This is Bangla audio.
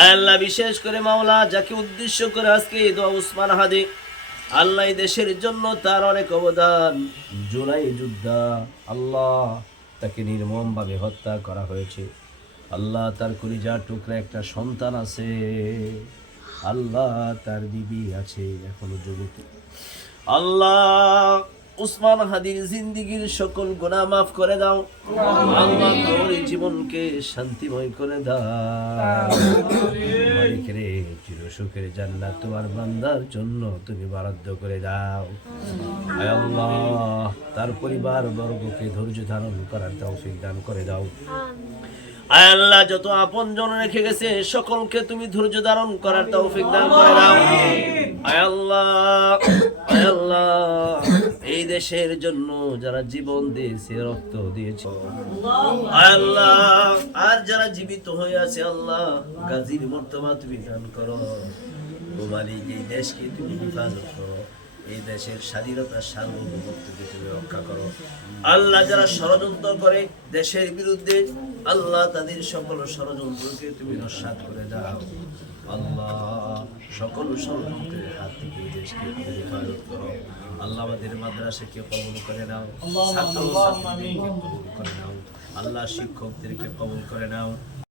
আয় আল্লাহ, বিশেষ করে মাওলা যাকে উদ্দেশ্য করে আজকে এই দোয়া উসমান হাদি, আল্লাহ এই দেশের জন্য তার অনেক অবদান। জুলাই যুদ্ধা আল্লাহ তাকে নির্মমভাবে হত্যা করা হয়েছে। আল্লাহ তার কলিজার টুকরা একটা সন্তান আছে, আল্লাহ তার বিবি আছে এখনো জগতে। আল্লাহ উসমান হাদির জিন্দিগির সকল গুনাহ মাফ করে দাও। আল্লাহ তোর জীবনকে শান্তিময় করে দাও। মালিক রে, চির সুখের জান্নাত তোমার বান্দার জন্য তুমি বরাদ্দ করে দাও। আয় আল্লাহ, তার পরিবার বর্গকে ধৈর্য ধারণ করার তৌফিক দান করে দাও। আয় আল্লাহ, যত আপনজন রেখে গেছে সকলকে তুমি ধৈর্য ধারণ করার তৌফিক দান করে দাও। আয় আল্লাহ, আয় আল্লাহ, এই দেশের জন্য যারা জীবন দিয়েছে, রক্ত দিয়েছে, আয় আল্লাহ, আর যারা জীবিত হয়ে আছে আল্লাহ গাজীর মর্তবা তুমি দান করো। ও মালিক, এই দেশকে তুমি হেফাজত করো, এই দেশের স্বাধীনতা সার্বভৌমত্বকে তুমি রক্ষা করো। আল্লাহ, যারা ষড়যন্ত্র করে দেশের বিরুদ্ধে, আল্লাহ তাদের সকল ষড়যন্ত্রকে তুমি নস্যাৎ করে দাও। আল্লাহ, সকল ষড়যন্ত্রের হাত থেকে এই দেশকে তুমি হেফাজত করো। আল্লাহ, আমাদের মাদ্রাসাকে কবুল করে নাও, ছাত্র ছাত্রীদেরকে কবুল করে নাও, আল্লাহ শিক্ষকদেরকে কবুল করে নাও।